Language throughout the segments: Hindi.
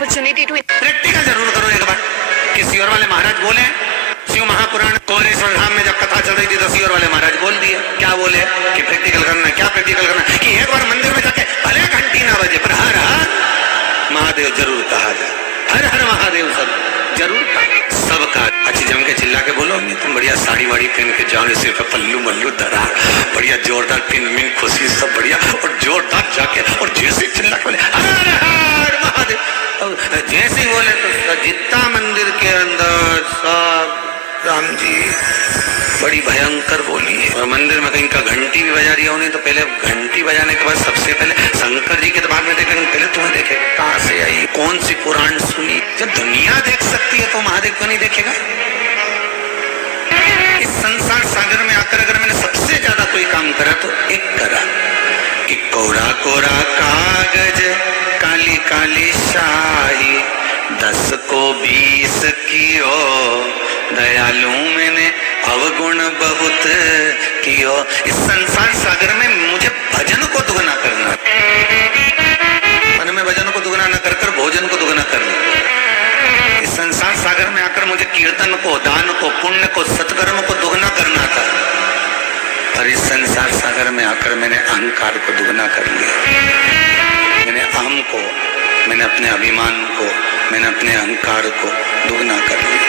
opportunity to प्रैक्टिकल जरूर करो एक बार। किसी और वाले महाराज बोले शिव महापुराण कोरेश्वर धाम में जब कथा चल रही थी तो सियोर वाले महाराज बोल दिए, क्या बोले कि प्रैक्टिकल करना है। क्या प्रैक्टिकल करना है कि एक बार मंदिर में जाके भले घंटी ना बजे पर हर हर महादेव जरूर कहा जाए, हर हर महादेव सब जरूर कहा, सबका अच्छी जम के चिल्ला के बोलो। तुम बढ़िया साड़ी वाड़ी पहन के जाओ, सिर पे पल्लू मल्लू धरा, बढ़िया जोरदार पिन मिन खुशी सब बढ़िया और जोरदार जाके और जैसे चिल्ला के बोले हर हर महादेव, जैसे ही बोले तो जितना मंदिर के अंदर सब राम जी बड़ी भयंकर बोली है। और मंदिर में कहीं का घंटी भी बजा रही हो नहीं तो पहले घंटी बजाने के बाद सबसे पहले शंकर जी के दिमाग में देखेंगे, पहले तुम्हें देखे कहां से आई, कौन सी पुराण सुनी। जब दुनिया देख सकती है तो महादेव क्यों नहीं देखेगा। इस संसार सागर में आकर अगर मैंने सबसे ज्यादा कोई काम करा तो एक करा कि कोरा कोरा कागज काली काली शाही 10 को 20 कियो दयालु मैंने अवगुण बहुत कियो। इस संसार सागर में मुझे भजन को दुगना करना, मन में भजन को दुगना न कर कर भोजन को दुगना करना। इस संसार सागर में आकर मुझे कीर्तन को, दान को, पुण्य को, सत्कर्म को दुगना करना था, पर इस संसार सागर में आकर मैंने अहंकार को दुगना कर लिया। मैंने अहम को, मैंने अपने अभिमान को, मैंने अपने अहंकार को दुगना कर लिया।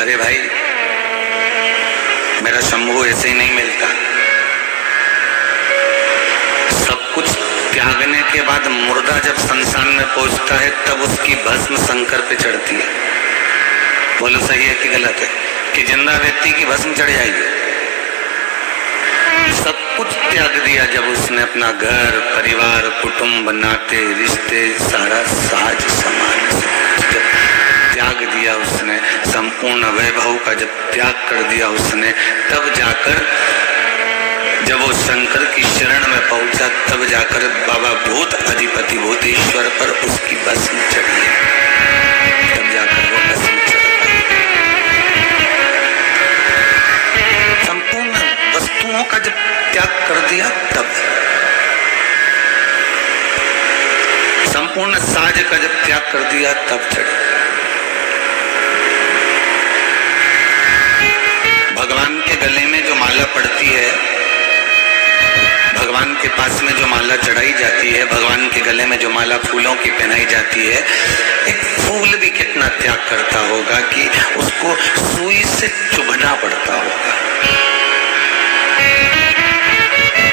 अरे भाई मेरा शंभू ऐसे ही नहीं मिलता। सब कुछ त्यागने के बाद मुर्दा जब संसार में पहुंचता है तब उसकी भस्म शंकर पे चढ़ती है। बोलो सही है कि गलत है कि जिंदा व्यक्ति की भस्म चढ़ जाएगी। सब कुछ त्याग दिया जब उसने, अपना घर परिवार कुटुंब नाते रिश्ते सारा साज सामान जब त्याग दिया उसने, संपूर्ण वैभव का जब त्याग कर दिया उसने, तब जाकर जब वो शंकर की शरण में पहुंचा तब जाकर बाबा भूत अधिपति भूतेश्वर पर उसकी भस्म चढ़ी है। तब जाकर वो भस्म संपूर्ण वस्तुओं का जब त्याग कर दिया तब, संपूर्ण साज का जब त्याग कर दिया तब चढ़ी। भगवान के गले में जो माला पड़ती है, भगवान के पास में जो माला चढ़ाई जाती है, भगवान के गले में जो माला फूलों की पहनाई जाती है, एक फूल भी कितना त्याग करता होगा कि उसको सुई से चुभना पड़ता होगा।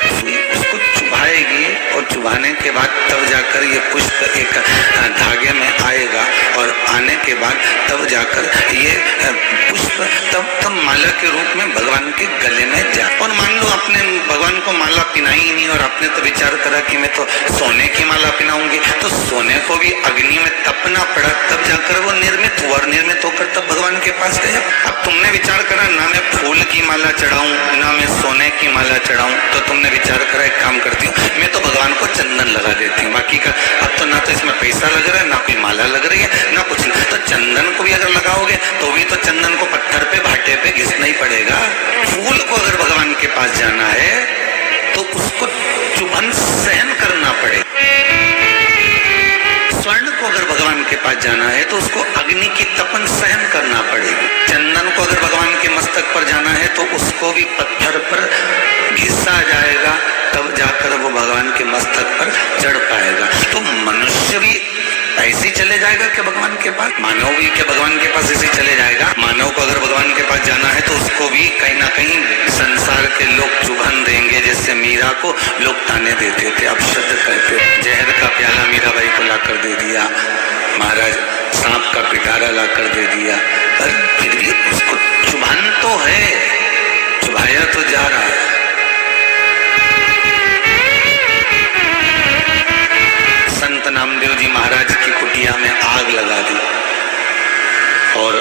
सुई उसको चुभाएगी और चुभाने के बाद तब जाकर ये पुष्प एक धागे में आएगा और आने के बाद तब जाकर ये पुष्प तब माला के रूप में भगवान के गले में जा। और मान लो आपने भगवान को माला पिनाई ही नहीं और आपने तो विचार करा कि मैं तो सोने की माला पिनाऊंगी, तो सोने को भी अग्नि में तपना पड़ा तब जाकर वो निर्मित हुआ और निर्मित होकर तब भगवान के पास गया। अब तुमने विचार करा ना मैं फूल की माला चढ़ाऊं ना मैं सोने की माला चढ़ाऊं, तो तुमने विचार करा एक काम करती हूँ मैं तो भगवान को चंदन लगा देती हूँ, बाकी का अब तो ना तो इसमें पैसा लग रहा है ना कोई माला लग रही है ना कुछ नहीं। तो चंदन को भी अगर लगाओगे तो भी तो चंदन को पत्थर पे भाटे पे घिसना ही पड़ेगा। फूल को अगर भगवान के पास जाना है तो उसको चुभन सहन करना पड़ेगा। स्वर्ण को अगर भगवान के पास जाना है तो उसको अग्नि की तपन सहन करना पड़ेगी। चंदन को अगर भगवान के मस्तक पर जाना है तो उसको भी पत्थर पर घिसा जाएगा तब जाकर वो भगवान के मस्तक पर चढ़ पाएगा। तो मनुष्य भी ऐसे ही चले जाएगा कि भगवान के पास, मानव भी क्या भगवान के पास ऐसे चले जाएगा। मानव को अगर भगवान के पास जाना है तो उसको भी कहीं ना कहीं संसार के लोग चुभन देंगे, जैसे मीरा को लोग ताने देते थे, अपशब्द कहते। जहर का प्याला मीराबाई को लाकर दे दिया महाराज, सांप का पिटारा लाकर दे दिया, पर फिर भी उसको चुभन तो है, चुभाया तो जा रहा है। संत नामदेव जी महाराज की कुटिया में आग लगा दी और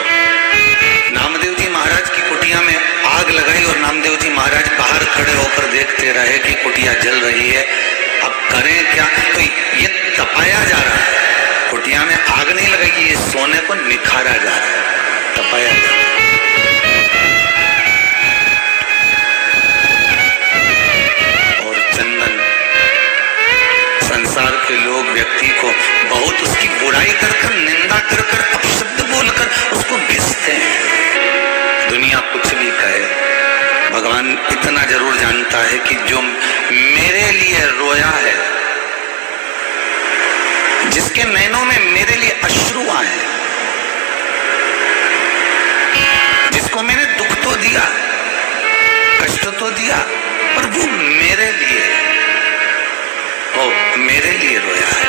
नामदेव जी महाराज की कुटिया में आग लगाई और नामदेव जी महाराज बाहर खड़े होकर देखते रहे कि कुटिया जल रही है। अब करें क्या, तो ये तपाया जा रहा है, कुटिया में आग नहीं लगाई, ये सोने को निखारा जा रहा है, तपाया जा रहा है। और व्यक्ति को बहुत उसकी बुराई कर कर, निंदा कर कर, अपशब्द बोलकर उसको घिसते हैं। दुनिया कुछ भी कहे, भगवान इतना जरूर जानता है कि जो मेरे लिए रोया है, जिसके नैनों में मेरे लिए अश्रु आए, जिसको मैंने दुख तो दिया, कष्ट तो दिया, पर वो मेरे लिए रोया है।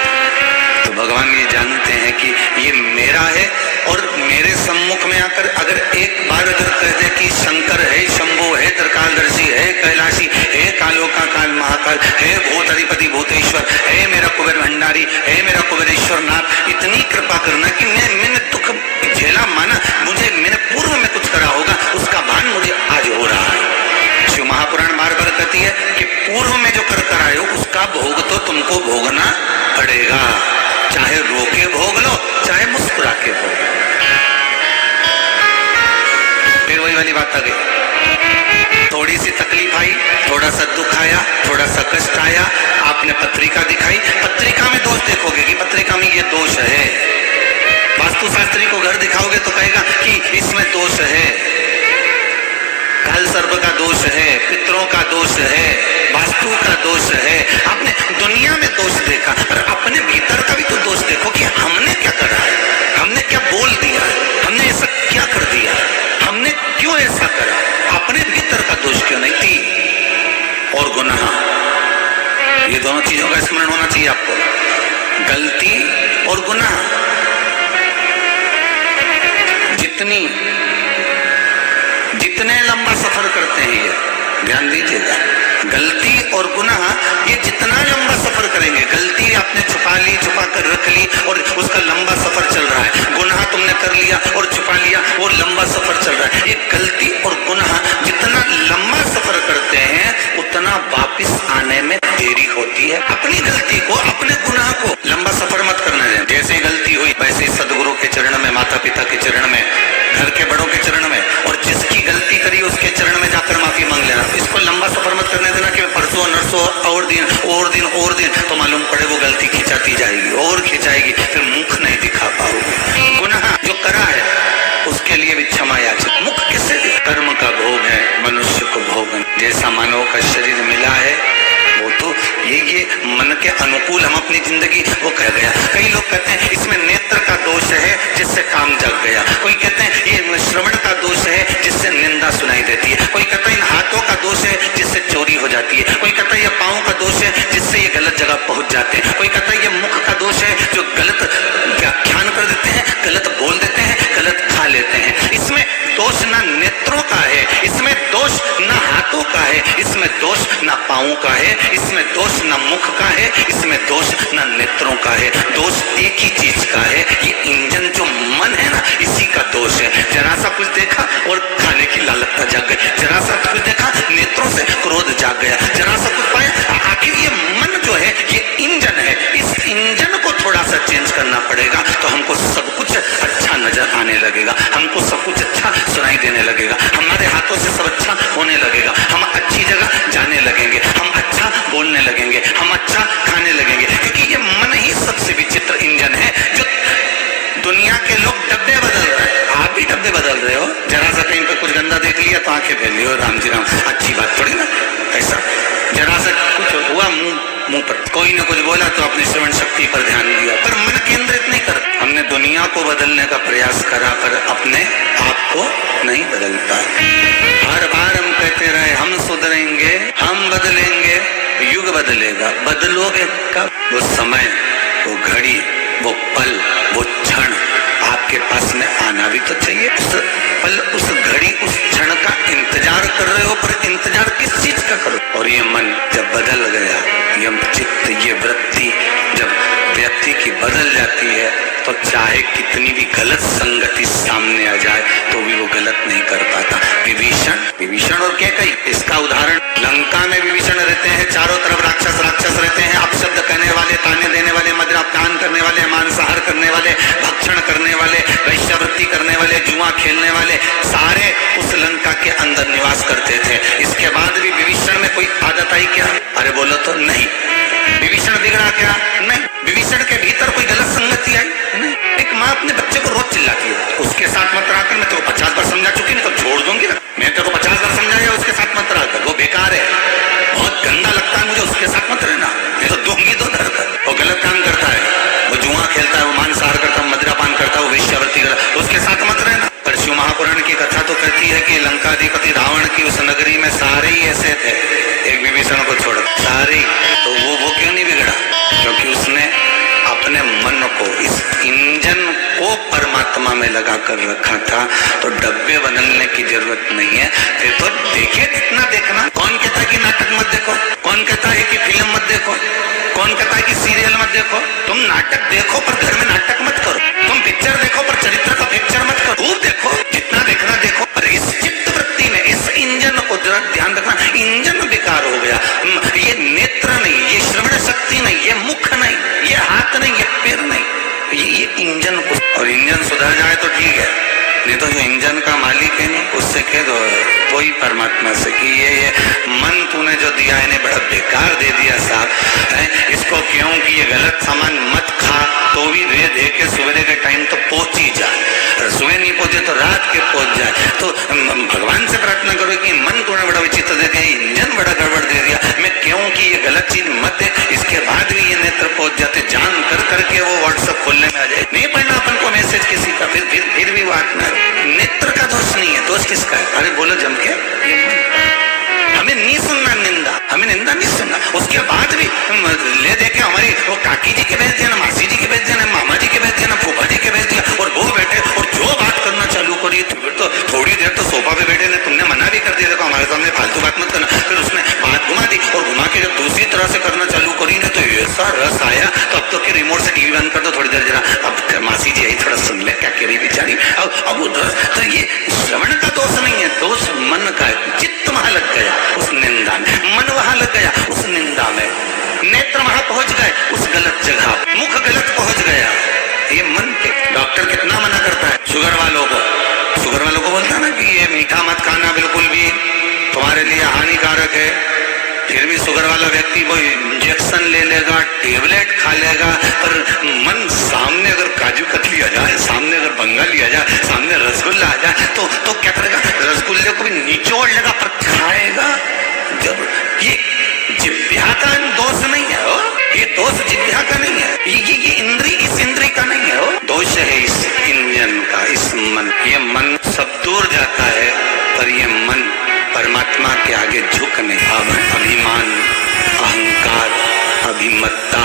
तो भगवान ये जानते हैं कि ये मेरा है, और मेरे सम्मुख में आकर अगर एक बार अगर कह दे कि शंकर है, शंभो है, त्रिकालदर्शी है, कैलाशी है, कालो का काल महाकाल है, भूत अधिपति भूतेश्वर है, मेरा कुबेर भंडारी है, मेरा कुबेरेश्वर नाथ, इतनी कृपा करना कि मैंने दुख झेला, माना मुझे मैंने पूर्व में कुछ करा होगा, उसका भान मुझे आज हो रहा है। शिव महापुराण बार बार कहती है कि पूर्व में जो कर आए हो उसका भोग तो तुमको भोगना पड़ेगा, चाहे रो के भोग लो, चाहे मुस्कुरा के भोग लो। फिर वही वाली बात आ गई, थोड़ी सी तकलीफ आई, थोड़ा सा दुख आया, थोड़ा सा कष्ट आया, आपने पत्रिका दिखाई, पत्रिका में दोष देखोगे कि पत्रिका में ये दोष है। वास्तुशास्त्री को घर दिखाओगे तो कहेगा कि इसमें दोष है, काल सर्प का दोष है, पितरों का दोष है, वास्तु का दोष है। आपने दुनिया में दोष देखा, पर अपने भीतर का भी तो दोष देखो कि हमने क्या करा है, हमने क्या बोल दिया, हमने ऐसा क्या कर दिया, हमने क्यों ऐसा करा, अपने भीतर का दोष क्यों नहीं थी। और गुनाह, ये दोनों चीजों का स्मरण होना चाहिए आपको, गलती और गुनाह। जितने लंबा सफर करते हैं ये ध्यान दीजिएगा, गलती और गुनाह ये जितना लंबा सफर करेंगे, गलती आपने छुपा ली, छुपा कर रख ली और उसका लंबा सफर चल रहा है, गुनाह तुमने कर लिया और छुपा लिया, वो लंबा सफर चल रहा है। ये गलती और गुनाह जितना लंबा सफर करते हैं उतना वापिस आने में देरी होती है। अपनी गलती को, अपने गुनाह को लंबा सफर मत करने दें। जैसे गलती हुई वैसे ही सदगुरु के चरण में, माता पिता के चरण में, घर के बड़ों के चरण में, और जिसकी गलती करी उसके चरण में जाकर माफी मांग लेना। इसको लंबा सफर मत करने देना कि परसों नरसों और दिन तो मालूम पड़े वो गलती खिंचाती जाएगी और खिंचाएगी, फिर मुख नहीं दिखा पाओगे। गुनाह जो करा है उसके लिए भी क्षमा याचना। मुख किससे? कर्म का भोग है, मनुष्य को भोग। जैसा मानव का शरीर मिला है वो तो ये मन के अनुकूल हम अपनी जिंदगी वो कह गया। कई लोग कहते हैं इसमें नेत्र का दोष है जिससे काम जग गया, कोई कहते हैं ये श्रवण का दोष है जिससे निंदा सुनाई देती है, कोई कहता है इन हाथों का दोष है जिससे चोरी हो जाती है, कोई कहता है ये पाँव का दोष है जिससे ये गलत जगह पहुंच जाते हैं, कोई कहता है ये मुख का दोष है जो गलत व्याख्यान कर देते हैं, गलत बोल देते हैं, गलत खा लेते हैं। इसमें दोष ना नेत्रों का है, इसमें दोष ना हाथों का है, इसमें दोष ना पाँव का है, इसमें दोष ना मुख का है, इसमें दोष ना नेत्रों का है। दोष एक ही चीज का है, ये इंजन जो मन है ना इसी का दोष है। जरा सा कुछ देखा और खाने की लालसा जाग गई, जरा सा कुछ देखा नेत्रों से क्रोध जाग गया, जरा सा कुछ पाया। आखिर ये मन जो है ये इंजन है, इस इंजन को थोड़ा सा चेंज करना पड़ेगा तो हमको सब कुछ अच्छा नजर आने लगेगा, हमको सब कुछ अच्छा सुनाई देने लगेगा, हमारे हाथों से सब अच्छा होने लगेगा, हम अच्छी जगह जाने लगेंगे, हम अच्छा बोलने लगेंगे, हम अच्छा खाने लगेंगे, क्योंकि ये मन ही सबसे विचित्र इंजन है। जो दुनिया के लोग डब्बे बदल रहे हैं, आप भी डब्बे बदल रहे हो। जरा सा कहीं पे कुछ गंदा देख लिया तो आंखें फेर लियो, राम जी राम, अच्छी बात थोड़ी ना। ऐसा जरा सा कुछ हुआ मुंह पर, कोई ने कुछ बोला तो अपनी श्रवण शक्ति पर ध्यान दिया, पर मन केंद्रित नहीं कर। हमने दुनिया को बदलने का प्रयास करा पर अपने आप को नहीं बदल पाए। हर बार हम कहते रहे हम सुधरेंगे, हम बदलेंगे, युग बदलेगा। बदलोगे कब? वो समय, वो घड़ी, वो पल, वो क्षण आपके पास में आना भी तो चाहिए। उस पल, उस घड़ी, उस क्षण का इंतजार कर रहे हो, पर इंतजार किस चीज का करो? और ये मन जब बदल गया, ये चित्त, ये वृत्ति जब व्यक्ति की बदल जाती है तो चाहे कितनी भी गलत संगति सामने आ जाए तो भी वो गलत नहीं कर पाता। विभीषण और कैकेयी, इसका उदाहरण लंका में विभीषण रहते हैं, चारों तरफ राक्षस रहते हैं, अपशब्द कहने वाले, ताने देने वाले, मद्यपान करने वाले, मांसाहार करने वाले, भक्षण करने वाले, वैश्यावृत्ति करने वाले, जुआ खेलने वाले, सारे उस लंका के अंदर निवास करते थे। इसके बाद भी विभीषण में कोई आदत आई क्या? अरे बोलो तो नहीं। विभीषण बिगड़ा क्या? नहीं। विभीषण के गंदा लगता है मुझे उसके साथ मत रहना, ये तो दूंगी तो दर्द। वो गलत काम करता है, वो जुआ खेलता है, वो मांसाहार करता है, मदिरापान करता है, वो वेश्यावृत्ति करता है, उसके साथ मत रहना। पर शिव महापुराण की कथा तो कहती है कि लंकाधिपति रावण की उस नगरी में सारे ही ऐसे थे, एक विभीषण को छोड़ सारे। तो वो क्यों नहीं बिगड़ा? क्योंकि उसने अपने मन को, इस इंजन को परमात्मा में लगा कर रखा था। तो डब्बे बदलने की जरूरत नहीं है। फिर तो देखे जितना देखना। कौन कहता है कि नाटक मत देखो? कौन कहता है कि फिल्म मत देखो? कौन कहता है कि सीरियल मत देखो? तुम नाटक देखो पर घर में नाटक मत करो। तुम पिक्चर देखो पर चरित्र का पिक्चर मत करो। खूब देखो, जितना देखना देखो, पर इस चित्त वृत्ति में, इस इंजन को जरा ध्यान रखना। इंजन बेकार हो गया। ये नेत्र नहीं, ये श्रवण शक्ति नहीं, ये मुख नहीं, ये हाथ नहीं, ये पैर नहीं, ये इंजन को। और इंजन सुधर जाए तो ठीक है, नहीं तो जो इंजन का मालिक है ना, उससे कह दो, वही परमात्मा से कि ये मन तूने जो दिया है बड़ा बेकार दे दिया साहब है। इसको क्यों कि ये गलत सामान मत खा, तो भी दे के सवेरे के टाइम तो पहुंच ही जाए। सुबह नहीं पहुंचे तो रात के पहुंच जाए। तो भगवान से प्रार्थना करो कि मन तूने बड़ा विचित्र दे दिया, इंजन बड़ा गड़बड़ दे दिया, मैं क्यों कि ये गलत चीज मत दे। इसके बाद भी ये नेत्र पहुंच जाते, जान कर करके वो व्हाट्सएप खोलने में आ जाए। नहीं पढ़ना अपन को मैसेज किसी का, फिर भी बात ना। नेत्र का दोष नहीं है, दोष किसका है? अरे बोलो जम के। हमें नहीं सुनना निंदा, हमें निंदा नहीं सुनना। उसके बाद भी ले दे के हमारी वो काकी जी के भेज दिया ना, मासी जी के भेज दिया ना, मामा जी के भेज दिया ना, फूफा जी के भेज दिया, और वो बैठे और जो बात करना चालू करी। तो थोड़ी देर तो सोफा पे बैठे ने, तुमने मना भी कर दिया, देखो हमारे सामने फालतू बात मत करना। फिर उसने बात घुमा दी, और घुमा के जब दूसरी तरह से करना चालू करी ने, तो ऐसा रस आया। तो अब तो कि रिमोट से टीवी बंद कर दो थोड़ी देर जरा, अब मासी जी आई थोड़ा सुन ले क्या कह रही बेचारी। अब तो ये श्रवण का दोष नहीं है, दोष मन का है। चित्त वहां लग गया उस निंदा में, मन वहां लग गया उस निंदा में, नेत्र वहां पहुंच गए उस गलत जगह, मुख गलत पहुंच गया। ये मन के डॉक्टर कितना मना करता है शुगर वालों को बोलता है ना कि ये मीठा मत खाना, बिल्कुल भी तुम्हारे लिए हानिकारक है। फिर भी शुगर वाला व्यक्ति वो इंजेक्शन ले लेगा, टेबलेट खा लेगा। पर मन सामने अगर काजू कतली आ जाए, सामने अगर बंगाली आ जाए, सामने रसगुल्ला आ जाए, तो क्या करेगा? रसगुल्ले को भी निचोड़ लेगा पर खाएगा। जब ये जिह्वा का दोष नहीं है, ये दोष जिह्वा का नहीं है, ये इंद्री, इस इंद्री का नहीं है, दोष है इस इंजन का, इस मन। ये मन सब दूर जाता है, पर ये मन परमात्मा के आगे झुक नहीं। अभिमान, अहंकार, अभिमत्ता,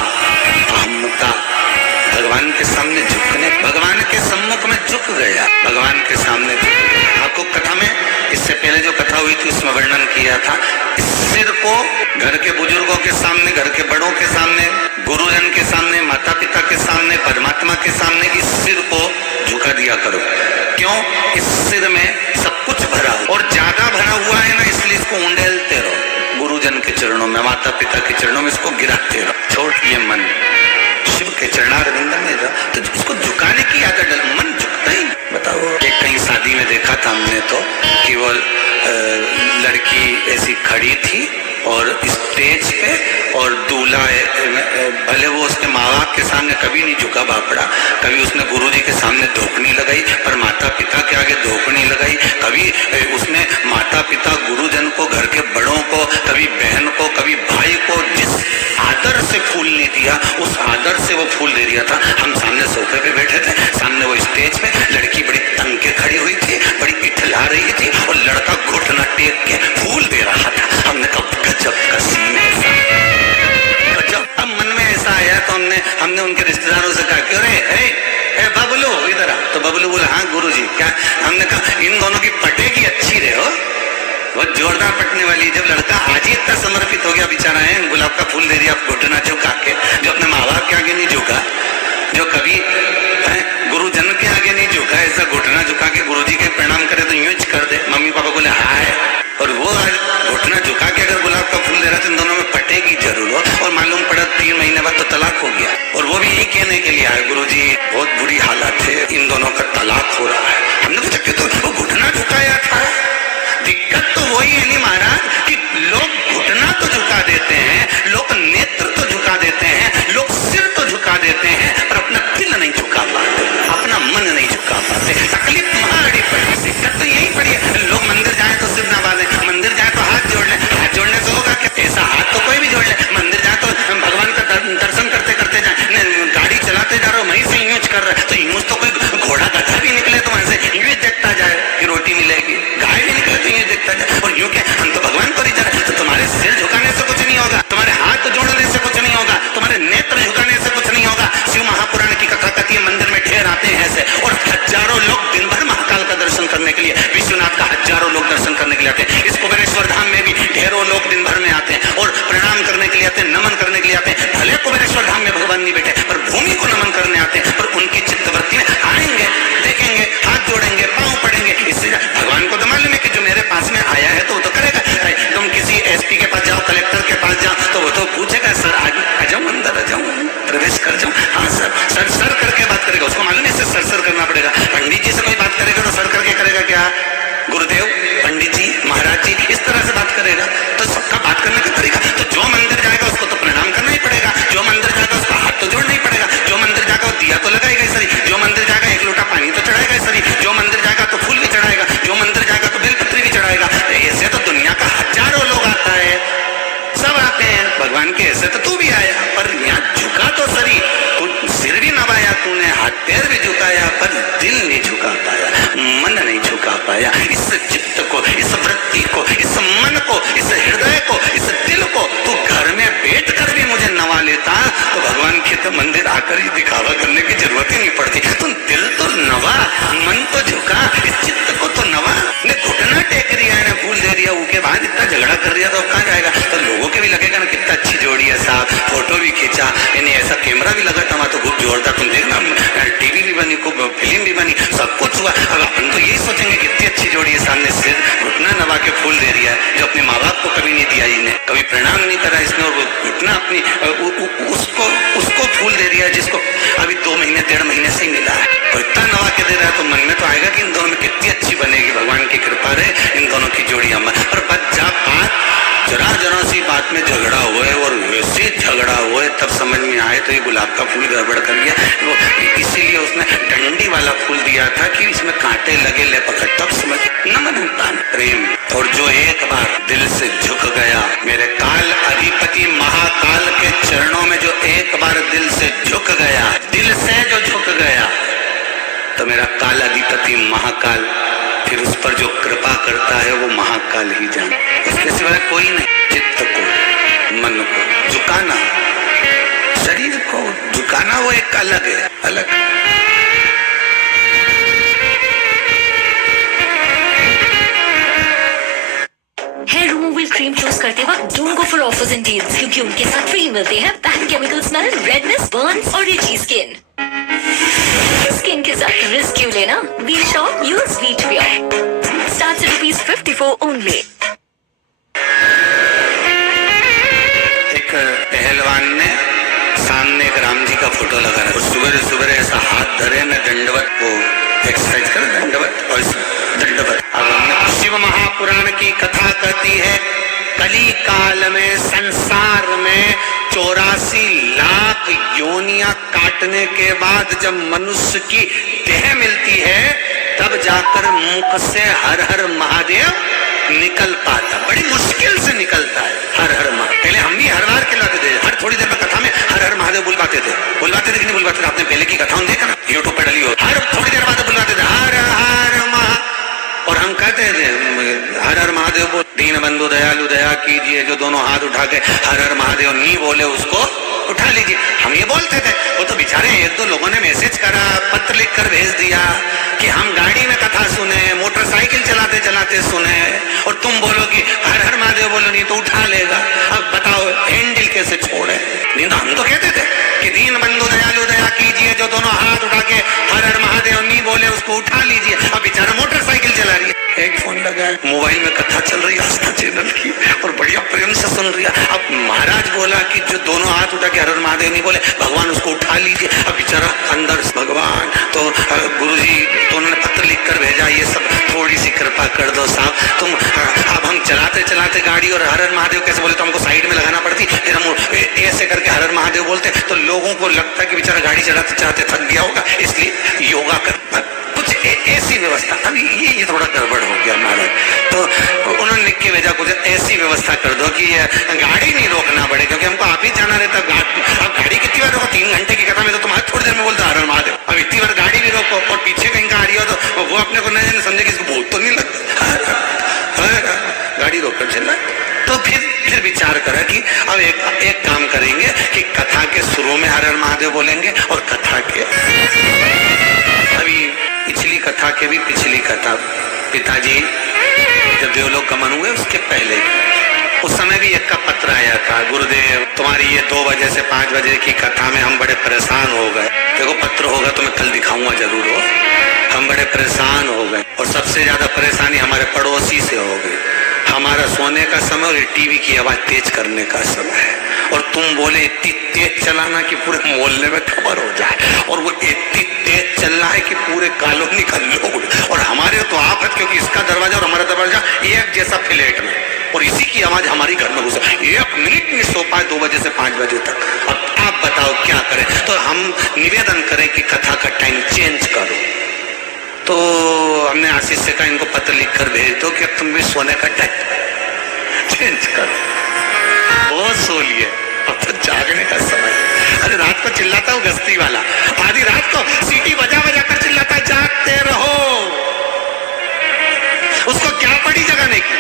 अहमता, भगवान के सामने झुकने, भगवान के सम्मुख में झुक गया, भगवान के सामने झुक गया। आपको कथा में इससे पहले जो कथा हुई थी उसमें वर्णन किया था, इस सिर को घर के बुजुर्गों के सामने, घर के बड़ों के सामने, गुरुजन के सामने, माता पिता के सामने, परमात्मा के सामने इस सिर को झुका दिया करो। क्यों? इस सिर में सब कुछ भरा और ज्यादा भरा हुआ है ना, इसलिए इसको उंडेलते रहो गुरुजन के चरणों में, माता पिता के चरणों में इसको गिराते रहो। छोड़ ये मन शिव के चरणारविंद में रहो, तो इसको झुकाने की आदत डल, मन झुकता ही। बताओ, एक कहीं शादी में देखा था हमने तो कि वो लड़की ऐसी खड़ी थी और स्टेज पे, और दूल्हा भले वो उसके माँ बाप के सामने कभी नहीं झुका बापड़ा, कभी उसने गुरुजी के सामने धोखनी लगाई, पर माता पिता के आगे धोखनी लगाई। कभी उसने माता पिता गुरुजन को, घर के बड़ों को, कभी बहन को, कभी भाई को जिस आदर से फूल नहीं दिया, उस आदर से वो फूल दे दिया था। हम सामने सोफे पे बैठे थे, सामने वो स्टेज पे लड़की बड़ी तंग के खड़ी हुई थी, बड़ी इठला रही थी, और लड़का घुटना टेक के फूल दे रहा था। हमने कहा गजब का सीन है, गजब। अब मन में ऐसा आया तो हमने उनके रिश्तेदारों से कहा कि अरे बबलू इधर आ। तो बबलू बोला हाँ गुरुजी क्या? हमने कहा इन दोनों की पटेगी अच्छी रहे हो, बहुत जोरदार पटने वाली। जब लड़का आज ही इतना समर्पित हो गया बेचारा है, गुलाब का फूल दे दिया घुटना झुका के, जो अपने माँ बाप के आगे नहीं झुका, जो कभी गुरुजन के आगे नहीं झुका, ऐसा घुटना झुका के गुरुजी के प्रणाम करे तो यूं कर दे, मम्मी पापा बोले हाय, और वो घुटना झुका के अगर गुलाब का फूल दे रहा तो इन दोनों में पटेगी जरूर हो। और मालूम पड़ा 3 महीने बाद तो तलाक हो गया, और वो भी यही कहने के लिए आए गुरुजी बहुत बुरी हालत है, इन दोनों का तलाक हो रहा है। हमने पूछा कि तो वो घुटना झुकाया था। दिक्कत तो वही है नहीं महाराज कि लोग घुटना तो झुका देते हैं, लोग नेत्र तो झुका देते भगवान के ऐसे तो तू भी आया, पर यहाँ झुका तो शरीर, तू सिर भी नवाया तूने, हाथ पैर भी झुकाया, पर दिल नहीं झुका पाया, मन नहीं झुका पाया। इस चित्त को, इस वृत्ति को, इस मन को, इस हृदय को, इस दिल को तू घर में बैठ कर भी मुझे नवा लेता तो भगवान के तो मंदिर आकर ही दिखावा करने की जरूरत ही नहीं पड़ती। तू दिल तो नवा, मन तो झुका, इस चित्त को तो नवा। ने घुटना टेक रिया है, फूल दे रिया, उसके बाद इतना झगड़ा कर रिया तो कहाँ जाएगा? तो लोगों के भी लगेगा ना कितना अच्छी जोड़ी है साहब, फोटो भी खींचा, यानी ऐसा कैमरा भी लगा था तो खूब जोरदार, तुम देखना टीवी भी बनी, खूब फिल्म भी बनी, सब कुछ हुआ। अब अपन तो यही सोचेंगे कितनी अच्छी जोड़ी है, सामने सिर घुटना नवा के फूल दे रिया है, जो अपने माँ बाप को कभी नहीं दिया इसने, कभी प्रणाम नहीं करा इसने, और घुटना अपनी उसको फूल दे रिया है जिसको अभी 2 महीने 1.5 महीने से ही मिला है, और इतना नवा के दे रहा है। तो मन में तो आएगा कि इन दोनों में कितनी अच्छी बनेगी, भगवान की कृपा रहे इन दोनों की जोड़ी। हम पर जरा सी बात में झगड़ा हुआ है, और वैसे झगड़ा हुआ है तब समझ में आए तो ये गुलाब का फूल गड़बड़ कर गया, वो इसीलिए उसने डंडी वाला फूल दिया था कि इसमें कांटे लगे ले पकड़, तब समझ नमन प्रेम। और जो एक बार दिल से झुक गया मेरे काल अधिपति महाकाल के चरणों में, जो एक बार दिल से झुक गया, दिल से जो झुक गया, तो मेरा काल अधिपति महाकाल फिर उस पर जो कृपा करता है वो महाकाल ही जाने, उसके सिवाय कोई नहीं। चित्त को, मन को झुकाना, शरीर को झुकाना वो एक अलग है, अलग। हेयर रिमूवल क्रीम चूज करते वक्त don't go for offers and deals, क्योंकि उनके साथ फ्री मिलते हैं ban chemical smell, redness, burns और इची स्किन। स्किन के साथ रिस्क क्यों लेना? We shop use Veet pure, starts at ₹54 only. एक पहलवान ने सामने एक राम जी का फोटो लगा रहा है, सुबह सुबह ऐसा हाथ धरे न दंडवत, वो एक्सरसाइज कर दंडवत, और दंडवत। अब हमने शिव महापुराण की कथा कहती है, कली काल में संसार में 84 लाख योनियां काटने के बाद जब मनुष्य की देह मिलती है, तब जाकर मुख से हर हर महादेव निकल पाता, बड़ी मुश्किल से निकलता है हर हर महादेव। पहले हम भी हर बार खिलाते थे, हर थोड़ी देर में कथा में हर हर महादेव बुलवाते थे कि नहीं बुलवाते थे? आपने पहले की कथाओं देखा ना, यूट्यूब पे डली हो, हर थोड़ी देर बाद बुलवाते थे हर हर महा, और हम कहते थे हर हर महादेव बोल, दीन बंधु दयालु दया कीजिए, जो दोनों हाथ उठा के हर हर महादेव नहीं बोले उसको उठा लीजिए, हम ये बोलते थे। वो तो बेचारे 1-2 लोगों ने मैसेज करा, पत्र लिखकर भेज दिया कि हम गाड़ी में कथा सुने, मोटरसाइकिल चलाते चलाते सुने, और तुम बोलो कि हर हर महादेव बोलो, नहीं तो उठा लेगा। अब बताओ हैंडल कैसे छोड़े? नहीं तो हम तो कहते थे कि दीन बंधु दयालु दया कीजिए, जो दोनों हाथ उठा के हर हर महादेव नहीं बोले उसको उठा लीजिए। अब बेचारा मोटरसाइकिल चला रही है, हेडफोन लगा है, मोबाइल में कथा चल रही है आस्था चैनल की, और बढ़िया प्रेम से सुन रही है। अब महाराज बोला कि जो दोनों हाथ उठा के हर हर महादेव नहीं बोले, भगवान उसको उठा लीजिए। अब बेचारा अंदर भगवान तो गुरुजी तो उन्होंने पत्र लिख कर भेजा, ये सब थोड़ी सी कृपा कर दो साहब, तुम अब हम चलाते चलाते गाड़ी और हर हर महादेव कैसे बोले, तो हमको साइड में लगाना पड़ती, फिर हम ऐसे करके हर हर महादेव बोलते, तो लोगों को लगता है कि बेचारा गाड़ी चलाते चलाते थक गया होगा, इसलिए योगा कर कुछ ऐसी व्यवस्था। अब ये थोड़ा गड़बड़ हो गया महाराज, तो उन्होंने लिख के भेजा कुछ ऐसी व्यवस्था कर दो कि गाड़ी नहीं रोकना पड़े, क्योंकि हमको आप ही जाना रहता। अब गाड़ी कितनी बार रोको? 3 घंटे की कथा में तो तुम्हारे थोड़ी देर में बोलते हर हर महादेव, अब इतनी बार गाड़ी भी रोको, और पीछे कहीं का आ रही हो तो वो अपने को नहीं समझे कि इसको भूत तो नहीं लगता, गाड़ी रोककर चलना। तो फिर विचार करा कि अब एक काम करेंगे कि कथा के शुरू में हर हर महादेव बोलेंगे, और कथा के अभी पिछली कथा के भी पिछली कथा, पिताजी जब देवलोक गमन हुए उसके पहले, उस समय भी एक का पत्र आया था, गुरुदेव तुम्हारी ये 2 बजे से 5 बजे की कथा में हम बड़े परेशान हो गए। देखो पत्र होगा तो मैं कल दिखाऊंगा जरूर, हो हम बड़े परेशान हो गए, और सबसे ज्यादा परेशानी हमारे पड़ोसी से हो गई। हमारा सोने का समय और टीवी की आवाज तेज करने का समय है, और तुम बोले इतनी तेज चलाना कि पूरे मोहल्ले में खबर हो जाए, और वो इतनी तेज चल रहा है कि पूरे कॉलोनी का लोग, और हमारे तो आफत, क्योंकि इसका दरवाजा और हमारा दरवाजा एक जैसा फ्लैट में, और इसी की आवाज हमारी घर में घुसा, 1 मिनट नहीं सो पाए 2 बजे से 5 बजे तक। अब आप बताओ क्या करें? तो हम निवेदन करें कि कथा का टाइम चेंज करो। तो हमने आशीष से कहा इनको पत्र लिखकर भेज दो कि अब तुम भी सोने का टाइम चेंज करो। वो सो लिए, अब तो जागने का समय। अरे रात को चिल्लाता हूँ गस्ती वाला, आधी रात को सीटी बजा बजा कर चिल्लाता है जागते रहो। उसको क्या पड़ी जगाने की,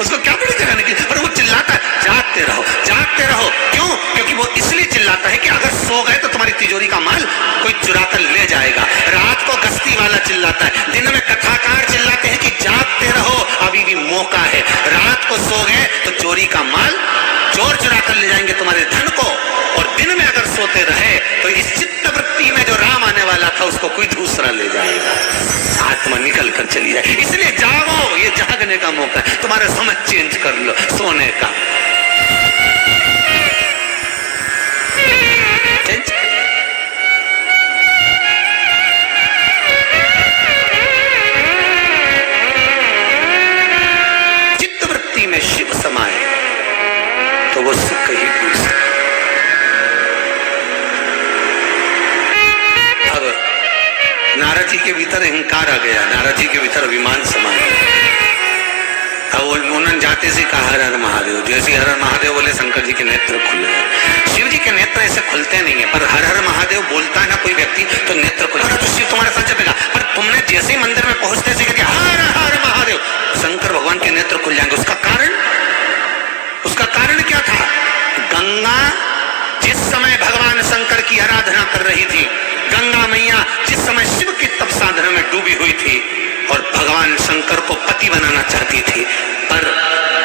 उसको क्या पड़ी जगाने की, और वो चिल्लाता है जागते रहो जागते रहो। क्यों? क्योंकि वो इसलिए चिल्लाता है कि अगर सो गए तो तुम्हारी तिजोरी का माल कोई चुरा कर ले जाएगा। रात को गस्ती वाला चिल्लाता है, दिन में कथाकार चिल्लाते हैं कि जागते रहो अभी भी मौका है। रात को सो गए तो चोरी का माल चोर चुरा कर ले जाएंगे तुम्हारे धन को, और दिन में अगर सोते रहे तो इस चित्त वृत्ति में जो राम आने वाला था उसको कोई दूसरा ले जाएगा, आत्मा निकल कर चली जाए। इसलिए जागो, ये जागने का मौका है, तुम्हारा समझ चेंज कर लो सोने का। चेंज चित्त वृत्ति में शिव समाए तो वो सुख ही दूसरा। अब नारद जी के भीतर अहंकार आ गया, नारद जी के भीतर अभिमान समा गया। अब उन्होंने जाते से कहा हर हर महादेव, जैसे हर हर महादेव बोले शंकर जी के नेत्र खुल गए। शिव जी के नेत्र ऐसे खुलते नहीं है, पर हर हर महादेव बोलता है ना कोई व्यक्ति तो नेत्र खुल जाता, तो शिव तुम्हारे साथ जपेगा। पर तुमने जैसे ही मंदिर में पहुंचते से कहते हर हर महादेव, शंकर भगवान के नेत्र खुल जाएंगे। उसका कारण क्या था? गंगा जिस समय भगवान शंकर की आराधना कर रही थी, गंगा मैया जिस समय शिव की तप साधना में डूबी हुई थी और भगवान शंकर को पति बनाना चाहती थी, पर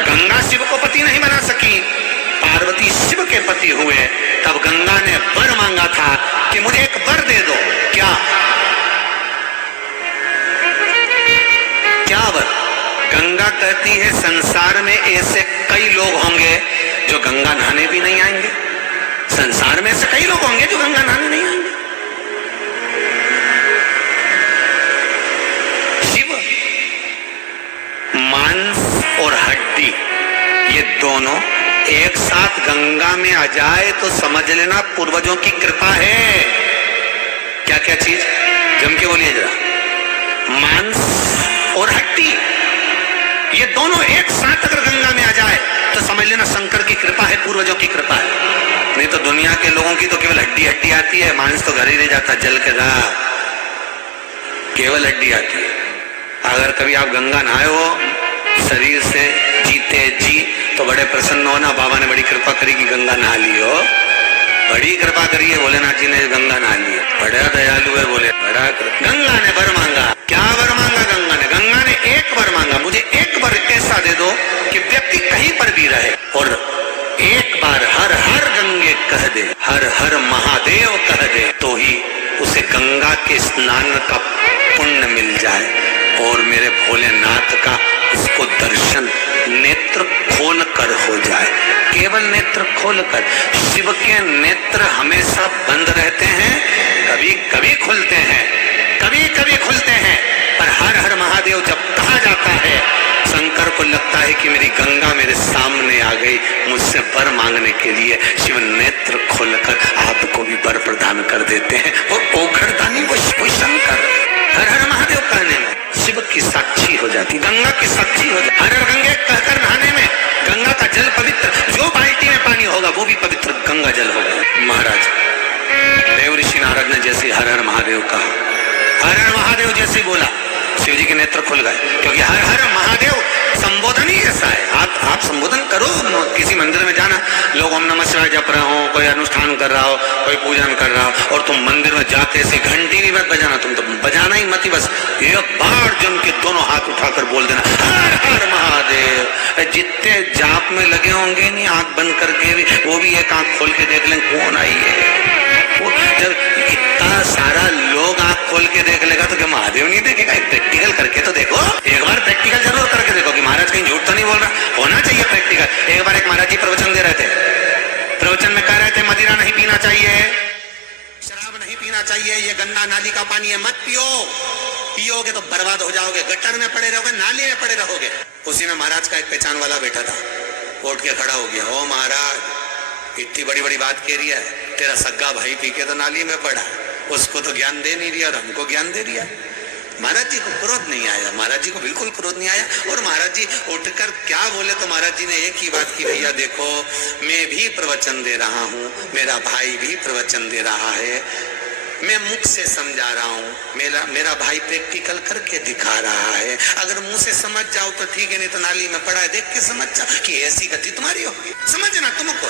गंगा शिव को पति नहीं बना सकी, पार्वती शिव के पति हुए। तब गंगा ने वर मांगा था कि मुझे एक वर दे दो। क्या वर? गंगा कहती है संसार में ऐसे कई लोग होंगे जो गंगा नहाने भी नहीं आएंगे, संसार में ऐसे कई लोग होंगे जो गंगा नहाने नहीं आएंगे। शिव मांस और हड्डी ये दोनों एक साथ गंगा में आ जाए तो समझ लेना पूर्वजों की कृपा है। क्या क्या चीज जम के बोलिए जरा। मांस और हड्डी ये दोनों एक साथ अगर गंगा में आ जाए तो समझ लेना शंकर की कृपा है, पूर्वजों की कृपा है। नहीं तो दुनिया के लोगों की तो केवल हड्डी हड्डी आती है, मांस तो घर ही रह जाता जल के राह, केवल हड्डी आती है। अगर कभी आप गंगा नहाए हो शरीर से जीते जी तो बड़े प्रसन्न हो ना, बाबा ने बड़ी कृपा करी कि गंगा नहा ली हो, बड़ी कृपा करी है भोलेनाथ जी ने, गंगा नहा ली है, बड़ा दयालु है बोले, बड़ा गंगा ने वर मांगा। क्या वर मांगा गंगा ने? गंगा ने एक वर मांगा, मुझे एक वर ऐसा दे दो कि व्यक्ति कहीं पर भी रहे और एक बार हर हर गंगे कह दे, हर हर महादेव कह दे, तो ही उसे गंगा के स्नान का पुण्य मिल जाए और मेरे भोलेनाथ का उसको दर्शन नेत्र खोल कर हो जाए। केवल नेत्र खोल कर। शिव के नेत्र हमेशा बंद रहते हैं, कभी कभी खुलते हैं, कभी कभी खुलते हैं, पर हर हर महादेव जब कहा जाता है शंकर को लगता है कि मेरी गंगा मेरे सामने आ गई मुझसे वर मांगने के लिए, शिव नेत्र खोलकर आपको भी वर प्रदान कर देते हैं। वो ओघड़दानी वो शंकर हर हर महादेव कहने में शिव की साक्षी हो जाती, गंगा की साक्षी हो जाती। हर हर गंगे कहकर नहाने में गंगा का जल पवित्र, जो बाल्टी में पानी होगा वो भी पवित्र गंगा जल होगा। महाराज देव ऋषि नारद ने जैसे हर हर महादेव कहा, हर हर महादेव जैसे बोला, शिव जी के नेत्र खुल गए। क्योंकि हर हर महादेव संबोधन ही ऐसा है। आप संबोधन करो, किसी मंदिर में जाना, लोग ओम नमः शिवाय जप रहे हो, कोई अनुष्ठान कर रहा हो, कोई पूजन कर रहा हो, और तुम मंदिर में जाते से घंटी नहीं मत बजाना, तुम तो बजाना ही मत ही, बस एक बार जम के दोनों हाथ उठाकर बोल देना हर हर महादेव। जितने जाप में लगे होंगे नहीं आंख बंद करके भी, वो भी एक आंख खोल के देख लें कौन आई है। वो जब इतना सारा लोग आंख खोल के देख लेगा तो क्या महादेव नहीं देखेगा? प्रैक्टिकल करके तो देखो, एक बार प्रैक्टिकल जरूर करके देखो कि महाराज कहीं झूठ तो नहीं बोल रहा। होना चाहिए प्रैक्टिकल। एक बार एक महाराज जी प्रवचन दे रहे थे, प्रवचन में कह रहे थे मदिरा नहीं पीना चाहिए, शराब नहीं पीना चाहिए, ये गंदा नाली का पानी है, मत पियो, पियोगे तो बर्बाद हो जाओगे, गटर में पड़े रहोगे, नाली में पड़े रहोगे। उसी में महाराज का एक पहचान वाला बैठा था, उठ के खड़ा हो गया, ओ महाराज इतनी बड़ी बड़ी बात कह रही है, तेरा सग्गा भाई पी के तो नाली में पड़ा, उसको तो ज्ञान दे नहीं दिया और हमको ज्ञान दे दिया। महाराज जी को क्रोध नहीं आया, महाराज जी को बिल्कुल क्रोध नहीं आया। और महाराज जी उठकर क्या बोले, तो महाराज जी ने एक ही बात की, भैया देखो मैं भी प्रवचन दे रहा हूँ, मेरा भाई भी प्रवचन दे रहा है, मैं मुख से समझा रहा हूँ, मेरा भाई प्रैक्टिकल करके दिखा रहा है। अगर मुंह से समझ जाओ तो ठीक है, नहीं तो नाली में पड़ा है देख के समझ जाओ कि ऐसी गति तुम्हारी होगी, समझना तुमको।